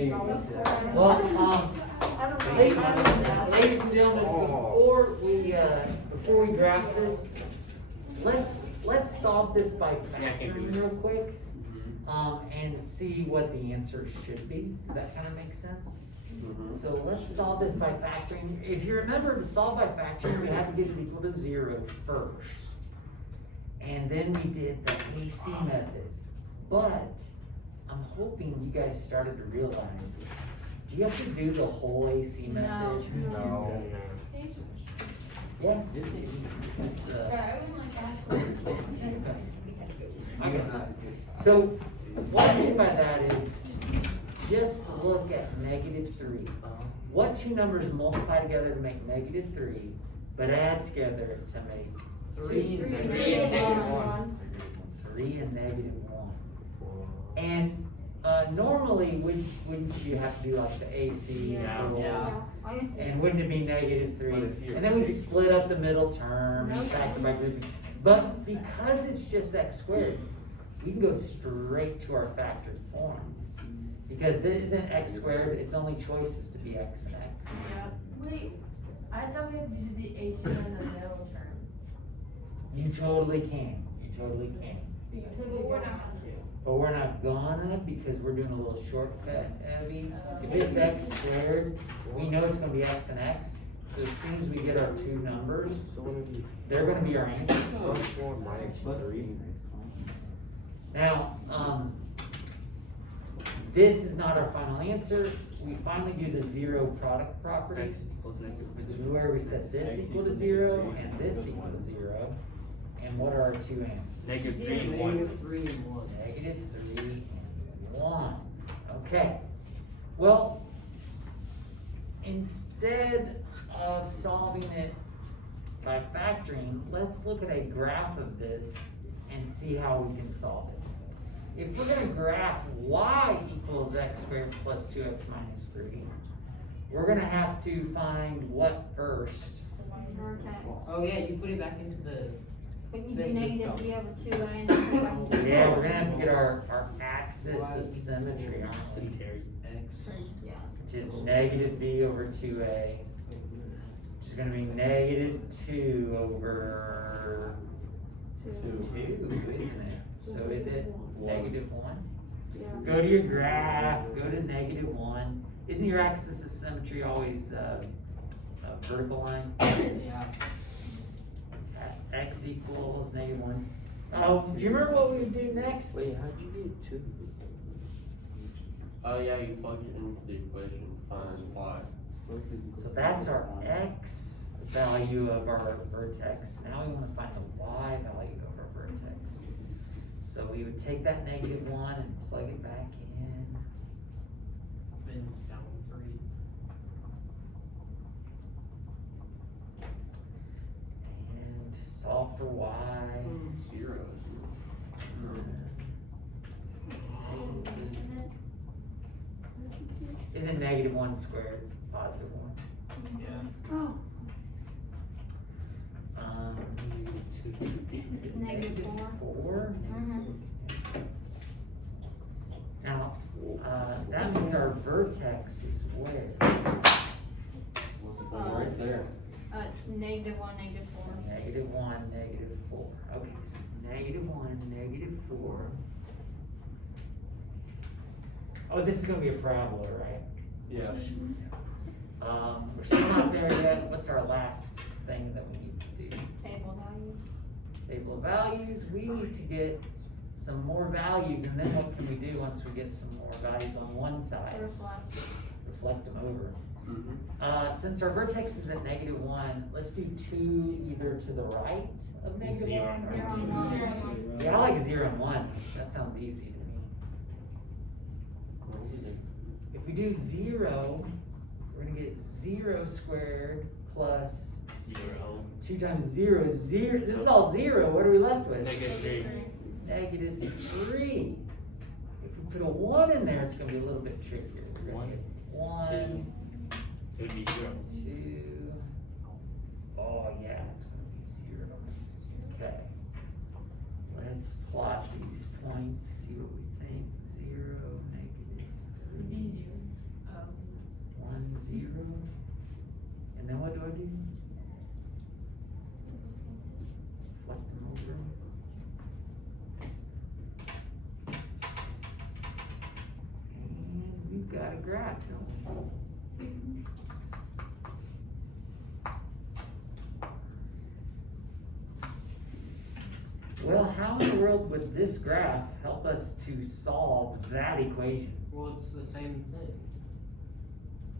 Well, ladies and gentlemen, before we draft this, let's solve this by factoring real quick, and see what the answer should be. Does that kind of make sense? So let's solve this by factoring. If you remember, to solve by factoring, we had to get it equal to 0 first. And then we did the AC method. But I'm hoping you guys started to realize, do you have to do the whole AC method? No. Yeah. Okay. So what I mean by that is, just look at -3. What two numbers multiply together to make -3, but add together to make 3 and -1? 3 and -1. And normally, wouldn't you have to do like the AC rules? And wouldn't it be -3? And then we'd split up the middle term and factor by grouping. But because it's just x squared, we can go straight to our factored form. Because it isn't x squared, its only choice is to be x and x. Wait, I thought we had to do the AC on the middle term. You totally can. You totally can. But we're not gonna, because we're doing a little shortcut, Abby. If it's x squared, we know it's gonna be x and x. So as soon as we get our two numbers, they're gonna be our answers. Now, this is not our final answer. We finally do the zero product property. This is where we set this equal to 0 and this equal to 0. And what are our two answers? -3 and 1. -3 and 1. Okay. Well, instead of solving it by factoring, let's look at a graph of this and see how we can solve it. If we're going to graph y equals x squared plus 2x minus 3, we're going to have to find what first? Oh yeah, you put it back into the. When you do negative, you have a 2a and then go back to Yeah, we're going to have to get our axis of symmetry, aren't we? Which is -b over 2a, which is going to be -2 over 2, isn't it? So is it -1? Go to your graph, go to -1. Isn't your axis of symmetry always a vertical line? Yeah. X equals -1. Oh, do you remember what we would do next? Wait, how'd you get 2? Oh yeah, you plug it into the equation, find y. So that's our x value of our vertex. Now we want to find the y value of our vertex. So we would take that -1 and plug it back in. Bends down 3. And solve for y. 0. Isn't -1 squared positive 1? Yeah. Oh, Is it -4? 4? Now, that means our vertex is where? Right there. It's -1, -4. -1, -4. Okay, so -1, -4. Oh, this is gonna be a parabola, right? Yeah. We're still not there yet. What's our last thing that we need to do? Table values. Table of values. We need to get some more values, and then what can we do once we get some more values on one side? Reflect them over. Since our vertex is at -1, let's do 2 either to the right of -1 or 2 to the. Yeah, I like 0 and 1. That sounds easy to me. If we do 0, we're gonna get 0 squared plus 2 times 0 is 0. This is all 0. What are we left with? -3. -3. If we put a 1 in there, it's gonna be a little bit trickier. We're gonna get 1. It would be 0. 2. Oh yeah, it's gonna be 0. Okay. Let's plot these points, see what we think. 0, -3. 0. And then what do I do? Flip them over. And we've got a graph, don't we? Well, how in the world would this graph help us to solve that equation? Well, it's the same thing.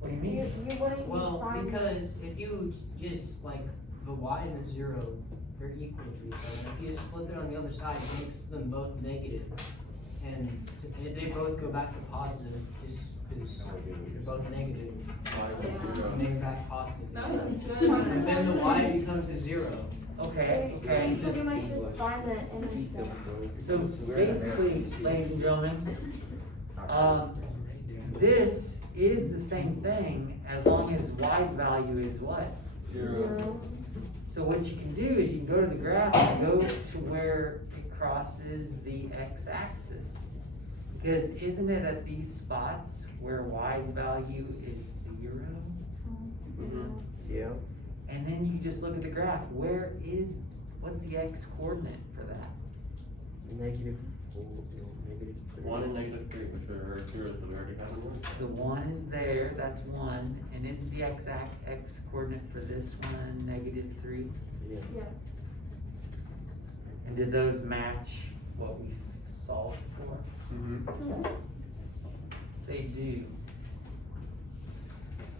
What do you mean? You wouldn't Well, find because if you just like the y and the 0 are equal to each other, if you just flip it on the other side, it makes them both negative, and they both go back to positive just because they're both negative. They go back to positive. That was good. And then the y becomes a 0. Okay, you okay. pretty much just find the intercept. So basically, ladies and gentlemen, this is the same thing as long as y's value is what? 0. So what you can do is you can go to the graph and go to where it crosses the x-axis. Because isn't it at these spots where y's value is 0? Yeah. And then you just look at the graph. What's the x coordinate for that? Negative 4, negative 3. 1 and negative 3, which are 0, so we already have one. The 1 is there, that's 1. And isn't the x coordinate for this one negative 3? Yeah. Yeah. And did those match what we solved for? They do.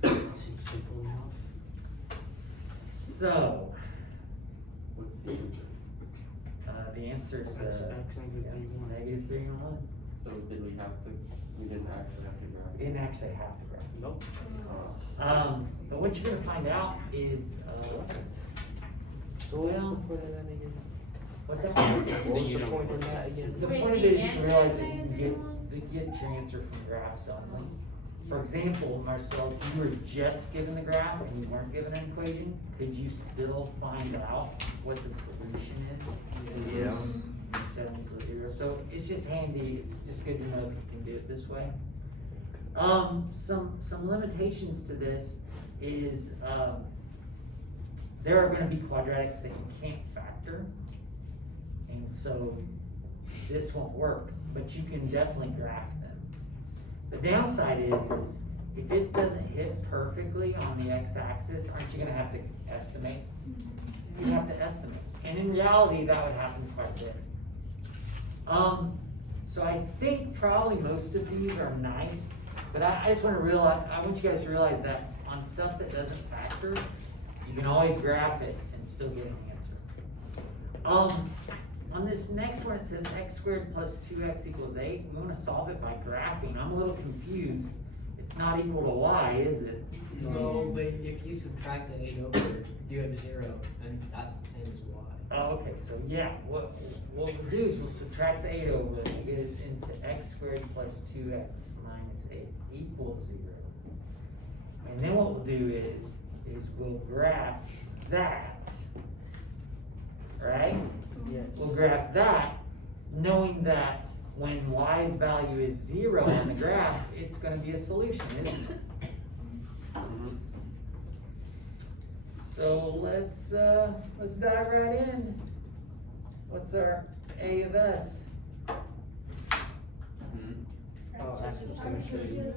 Seems simple enough. So, What's the answer? the answer is X negative 3, 1. negative 3 and 1. So did we have to, we didn't actually have to graph We it? didn't actually have to graph. Nope. But what you're gonna find out is, So what's Well- the point of that again? what's that? What was the point in that again? The Wait, point of the it is to answer realize is that you can negative get your answer from graphs only. For example, Marcel, if you were just given the graph and you weren't given an equation, could you still find out what the solution is? Yeah. You set them equal to 0. So it's just handy, it's just good to know that you can do it this way. Some limitations to this is, there are gonna be quadratics that you can't factor. And so this won't work, but you can definitely graph them. The downside is if it doesn't hit perfectly on the x-axis, aren't you gonna have to estimate? You have to estimate, and in reality, that would happen quite a bit. So I think probably most of these are nice, but I just want you guys to realize that on stuff that doesn't factor, you can always graph it and still get an answer. On this next one, it says x squared plus 2x equals 8. We want to solve it by graphing. I'm a little confused. It's not equal to y, is it? No, but if you subtract the 8 over, you have 0, and that's the same as y. Oh, okay, so yeah, what we'll do is we'll subtract the 8 over, we'll get it into x squared plus 2x minus 8 equals 0. And then what we'll do is we'll graph that, right? Yes. We'll graph that, knowing that when y's value is 0 on the graph, it's gonna be a solution, isn't it? So let's dive right in. What's our A of S? Oh, actual symmetry.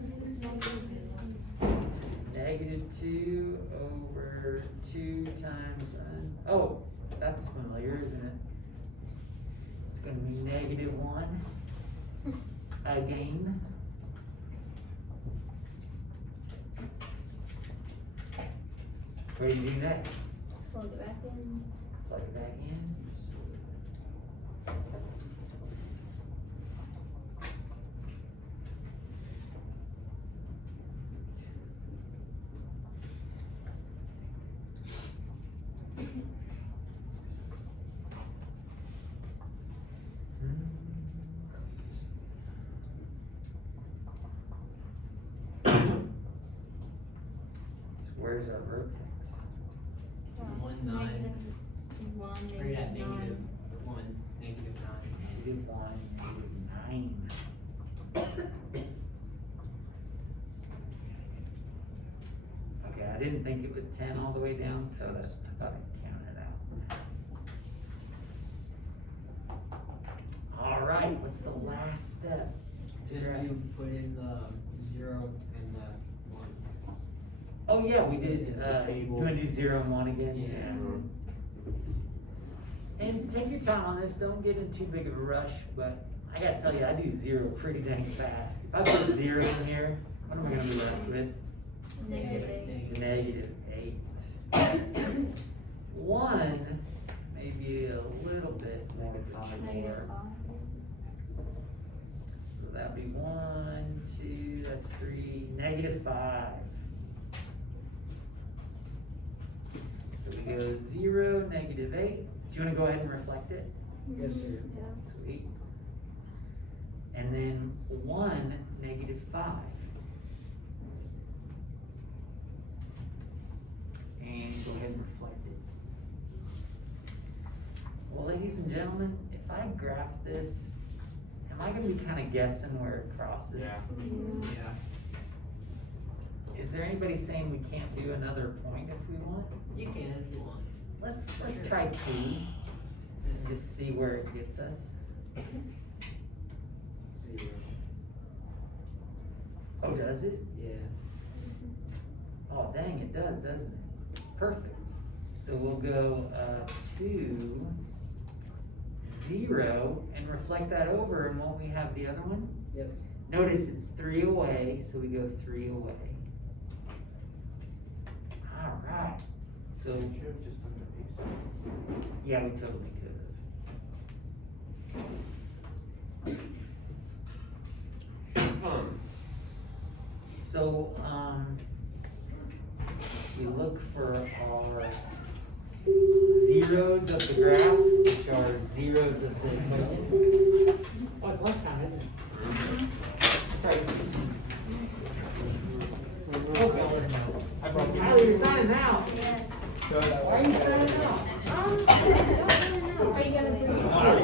-2 over 2 times 1. Oh, that's familiar, isn't it? It's gonna be -1 again. What do you do next? Plug it back in. Plug it back in. So where's our vertex? 1, 9. -1, Or yeah, -9. negative 1, negative 9. -1, -9. didn't think it was 10 all the way down, so that, I thought I'd count it out. All right, what's the last step? Did you put in the 0 and the 1? Oh yeah, we did, The table. you wanna do 0 and 1 again? Yeah. And take your time on this, don't get in too big of a rush, but I gotta tell you, I do 0 pretty dang fast. If I put 0 in here, what am I gonna be left with? Negative. -8. 1, maybe a little bit more common Negative more. 5. So that'd be 1, 2, that's 3, -5. So we go 0, -8. Do you wanna go ahead and reflect it? Yes, sir. Yeah. Sweet. And then 1, -5. And go ahead and reflect it. Well, ladies and gentlemen, if I graph this, am I gonna be kinda guessing where it crosses? Yeah. Yeah. Is there anybody saying we can't do another point if we want? You can if you want. Let's try 2 and just see where it gets us. 0. Oh, does it? Yeah. Oh, dang, it does, doesn't it? Perfect. So we'll go 2, 0, and reflect that over, and won't we have the other one? Yep. Notice it's 3 away, so we go 3 away. All right. So, Should have just done the base. yeah, we totally could have. So, we look for our zeros of the graph, which are zeros of the equation. Oh, it's lunchtime, isn't it? Sorry. Oh, God. I brought Tyler, you're signing out. Yes. Why are you signing out? I don't really know. Are you gonna bring? All right.